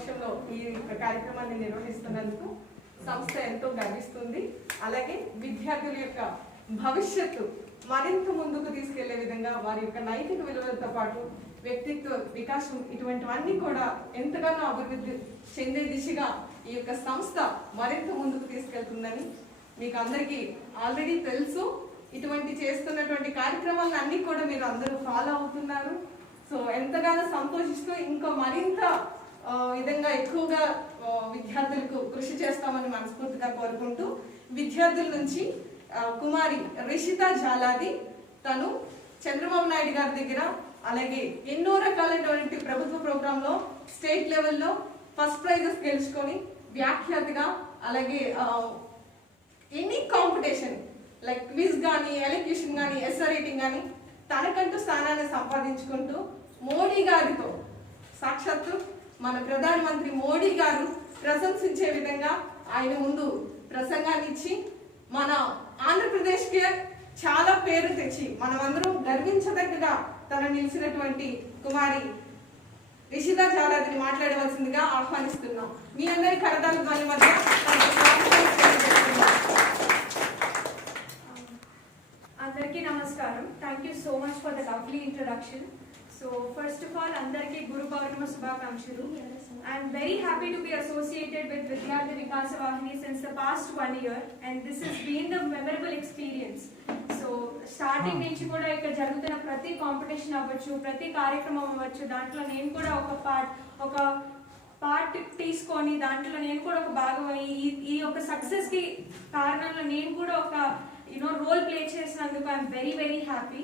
సమక్షంలో ఈ కార్యక్రమాన్ని నిర్వహిస్తున్నందుకు సంస్థ ఎంతో గర్విస్తుంది. అలాగే విద్యార్థుల యొక్క భవిష్యత్తు మరింత ముందుకు తీసుకెళ్లే విధంగా వారి యొక్క నైతిక విలువలతో పాటు వ్యక్తిత్వ వికాసం ఇటువంటివన్నీ కూడా ఎంతగానో అభివృద్ధి చెందే దిశగా ఈ యొక్క సంస్థ మరింత ముందుకు తీసుకెళ్తుందని మీకు అందరికీ ఆల్రెడీ తెలుసు. ఇటువంటి చేస్తున్నటువంటి కార్యక్రమాలను అన్ని కూడా మీరు అందరూ ఫాలో అవుతున్నారు. సో ఎంతగానో సంతోషిస్తూ ఇంకా మరింత విధంగా ఎక్కువగా విద్యార్థులకు కృషి చేస్తామని మనస్ఫూర్తిగా కోరుకుంటూ, విద్యార్థుల నుంచి కుమారి రిషిత జాలాది తను చంద్రబాబు నాయుడు గారి దగ్గర అలాగే ఎన్నో రకాలైనటువంటి ప్రభుత్వ ప్రోగ్రాంలో స్టేట్ లెవెల్లో ఫస్ట్ ప్రైజెస్ గెలుచుకొని వ్యాఖ్యాతగా అలాగే ఎనీ కాంపిటీషన్ లైక్ క్విజ్ కానీ ఎలక్యూషన్ కానీ ఎస్ఆర్ రైటింగ్ కానీ తనకంటూ స్థానాన్ని సంపాదించుకుంటూ మోడీ గారితో సాక్షాత్తు మన ప్రధానమంత్రి మోడీ గారు ప్రశంసించే విధంగా ఆయన ముందు ప్రసంగాన్ని ఇచ్చి మన ఆంధ్రప్రదేశ్కి చాలా పేరు తెచ్చి మనమందరం గర్వించదగ్గగా తన నిలిచినటువంటి కుమారి రిషిత జాలాదిని మాట్లాడవలసిందిగా ఆహ్వానిస్తున్నాం. మీ అందరి కరదాల ధ్వని మధ్య అందరికీ నమస్కారం. Thank you so much for the lovely introduction. So first of all, andarki Guru Purnima Shubhakankshalu. I am very happy to be associated with Vidyarthi Vikasa Vahini since the past 1 year, and this has been the memorable experience. So starting nunchi kuda ikkada jarugutuna prati competition avvachu, prati కార్యక్రమం avvachu, dantlo nenu kuda oka part తీసుకొని దాంట్లో నేను కూడా ఒక భాగమై ఈ యొక్క సక్సెస్ కి కారణంలో నేను కూడా ఒక రోల్ ప్లే చేసినందుకు I'm very very happy.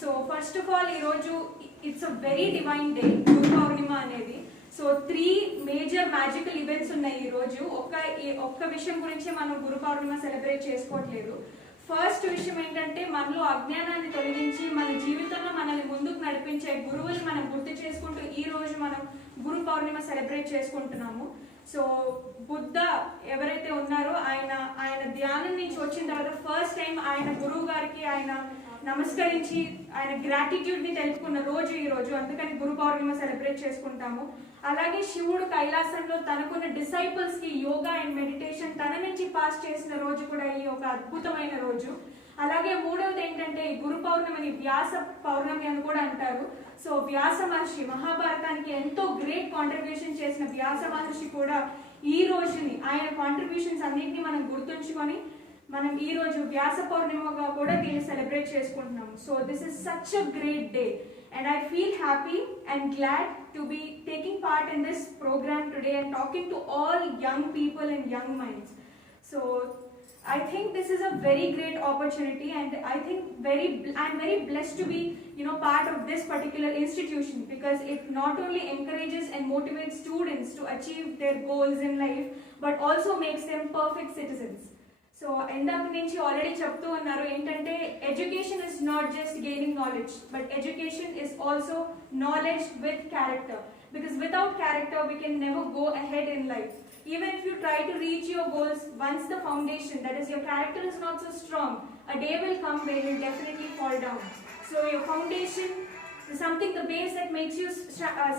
So first of all ఈరోజు it's a very divine day, Guru Purnima అనేది. సో 3 మేజర్ మ్యాజికల్ ఈవెంట్స్ ఉన్నాయి ఈరోజు. ఒక్క విషయం గురించి మనం గురు పౌర్ణిమ సెలబ్రేట్ చేసుకోవట్లేదు. ఫస్ట్ విషయం ఏంటంటే మనలో అజ్ఞానాన్ని తొలగించి మన జీవితంలో మనల్ని ముందుకు నడిపించే గురువుని మనం గుర్తు చేసుకుంటూ ఈ రోజు మనం గురు పౌర్ణిమ సెలబ్రేట్ చేసుకుంటున్నాము. సో బుద్ధ ఎవరైతే ఉన్నారో ఆయన ధ్యానం నుంచి వచ్చిన తర్వాత ఫస్ట్ టైం ఆయన గురువు గారికి ఆయన నమస్కరించి ఆయన గ్రాటిట్యూడ్ ని తెలుపుకున్న రోజు ఈ రోజు, అందుకని గురు పౌర్ణిమ సెలబ్రేట్ చేసుకుంటాము. అలాగే శివుడు కైలాసంలో తనకున్న డిసైపుల్స్ కి యోగా అండ్ మెడిటేషన్ తన నుంచి పాస్ చేసిన రోజు కూడా ఈ ఒక అద్భుతమైన రోజు. అలాగే మూడవది ఏంటంటే ఈ గురు పౌర్ణమిని వ్యాస పౌర్ణమి అని కూడా అంటారు. సో వ్యాస మహర్షి మహాభారతానికి ఎంతో గ్రేట్ కాంట్రిబ్యూషన్ చేసిన వ్యాస మహర్షి కూడా ఈ రోజుని ఆయన కాంట్రిబ్యూషన్స్ అన్నింటినీ మనం గుర్తుంచుకొని మనం ఈ రోజు వ్యాస పౌర్ణిమగా కూడా దీన్ని సెలబ్రేట్ చేసుకుంటున్నాం. So this is such a great day and I feel happy and glad to be taking part in this programme today and talking to all young people and young minds. So I think this is a very great opportunity, and I think I'm very blessed to be part of this particular institution, because it not only encourages and motivates students to achieve their goals in life but also makes them perfect citizens. So ఇందాక నుంచి ఆల్రెడీ చెప్తూ ఉన్నారు ఏంటంటే education is not just gaining knowledge, but education is also knowledge with character, because without character we can never go ahead in life. Even if you try to reach your goals, once the foundation, that is your character, is not so strong, a day will come where you definitely fall down. So your foundation is something, the base that makes you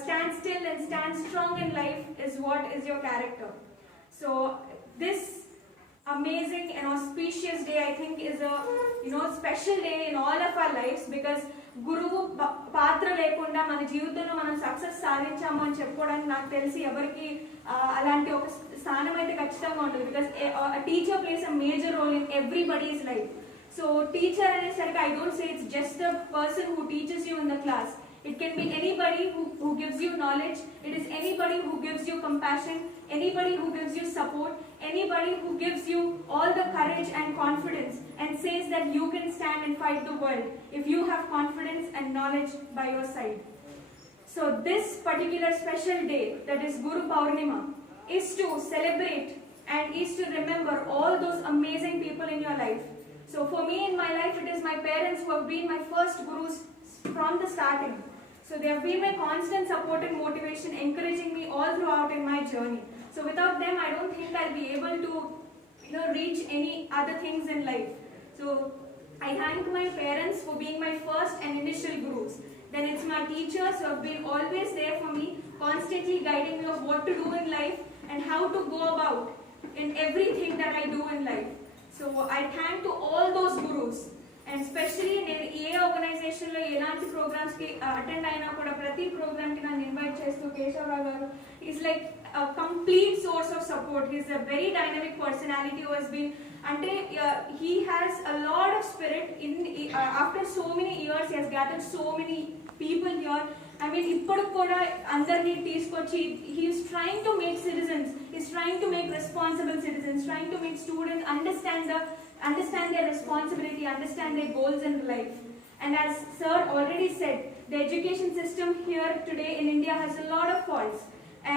stand still and stand strong in life is what is your character. So this amazing and auspicious day, I think, is a special day in all of our lives, because గురువు పాత్ర లేకుండా మన జీవితంలో మనం సక్సెస్ సాధించాము అని చెప్పుకోవడానికి నాకు తెలిసి ఎవరికి అలాంటి ఒక స్థానం అయితే ఖచ్చితంగా ఉంటుంది. Because teacher plays a major role in everybody's life. So teacher అనేసరికి I don't say it's just the person who teachers you in the class. It can be anybody who gives you knowledge. It is anybody who gives you compassion, anybody who gives you support, anybody who gives you all the courage and confidence and says that you can stand and fight the world if you have confidence and knowledge by your side. So this particular special day, that is Guru Purnima, is to celebrate and is to remember all those amazing people in your life. So for me in my life, it is my parents who have been my first gurus from the starting. So they have been my constant support and motivation, encouraging me all throughout in my journey. So without them, I don't think I'll be able to reach any other things in life. So I thank my parents for being my first and initial gurus. Then it's my teachers who have been always there for me, constantly guiding me of what to do in life and how to go about in everything that I do in life. So I thank to all those gurus. And especially నేను ఏ ఆర్గనైజేషన్లో ఎలాంటి ప్రోగ్రామ్స్కి అటెండ్ అయినా కూడా ప్రతి ప్రోగ్రామ్కి నన్ను ఇన్వైట్ చేస్తూ Keshava Rao garu is like complete source of support. He's a very dynamic personality who he's been అంటే he has a lot of spirit in after so many years he has gathered so many people here. I mean ఇప్పుడు కూడా అందరినీ తీసుకొచ్చి he is trying to make citizens, he is trying to make responsible citizens, trying to make students understand their responsibility, understand their goals in life. And as sir already said, the education system here today in India has a lot of faults.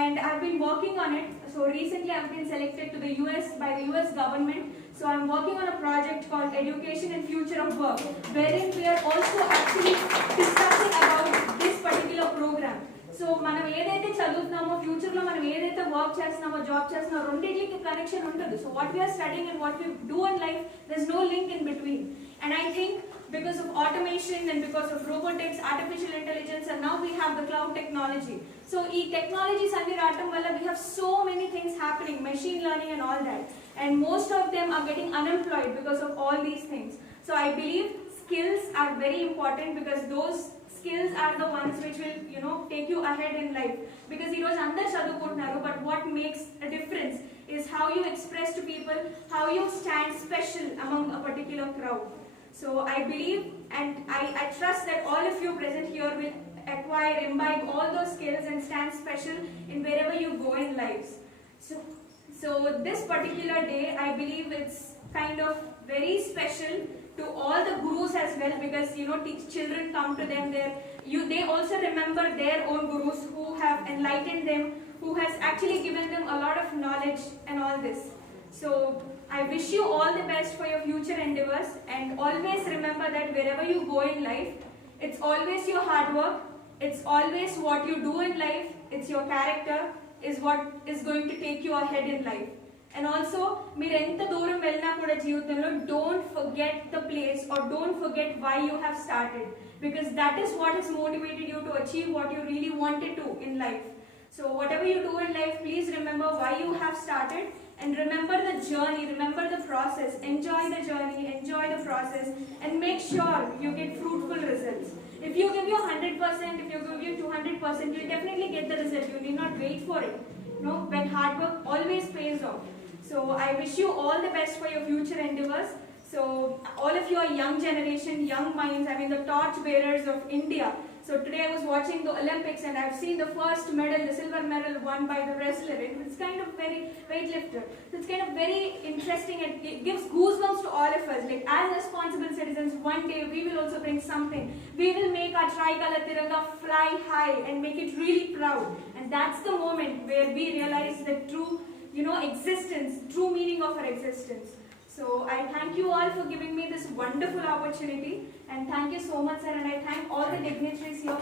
And I've been working on it. So recently I've been selected to the US by the US government. So I'm working on a project called Education and Future of Work, wherein we are also actually discussing about this particular program. So మనం ఏదైతే చదువుతున్నామో ఫ్యూచర్లో మనం ఏదైతే వర్క్ చేస్తున్నామో జాబ్ చేస్తున్నామో రెండింటికి connection ఉంటుంది. So what we are studying and what we do in life there is no link in between. అండ్ ఐ థింక్ because of automation and because of robotics, artificial intelligence, and now we have the cloud technology. So technologies anni raadam valla we have so many things happening, machine learning and all that, and most of them are getting unemployed because of all these things. So I believe skills are very important because those skills are the ones which will take you ahead in life. Because ee roju andaru chaduvukuntaru, but what makes a difference is how you express to people, how you stand special among a particular crowd. So I believe and I trust that all of you present here will acquire, imbibe all those skills and stand special in wherever you go in life. So this particular day, I believe it's kind of very special to all the gurus as well, because children come to them there. They also remember their own gurus who have enlightened them, who has actually given them a lot of knowledge and all this. So I wish you all the best for your future endeavors, and always remember that wherever you go in life, it's always your hard work, it's always what you do in life, it's your character is what is going to take you ahead in life. And also meer enta dooram velna kuda jeevithamlo don't forget the place or don't forget why you have started, because that is what has motivated you to achieve what you really wanted to in life. So whatever you do in life, please remember why you have started. And remember the journey, remember the process, enjoy the journey, enjoy the process, and make sure you get fruitful results. If you give your 100%, if you give your 200%, you'll definitely get the result. You need not wait for it. When hard work always pays off. So I wish you all the best for your future endeavors. So all of you are young generation, young minds, I mean the torch bearers of India. So today I was watching the Olympics and I've seen the first medal, the silver medal won by the wrestler. It's kind of very weightlifter. So it's kind of very interesting and it gives goosebumps to all of us. Like as responsible citizens, one day we will also bring something. We will make our tricolor tiranga fly high and make it really proud. And that's the moment where we realize the true, existence, true meaning of our existence. So I thank you all for giving me this wonderful opportunity, and thank you so much, sir, and I thank all the dignitaries here.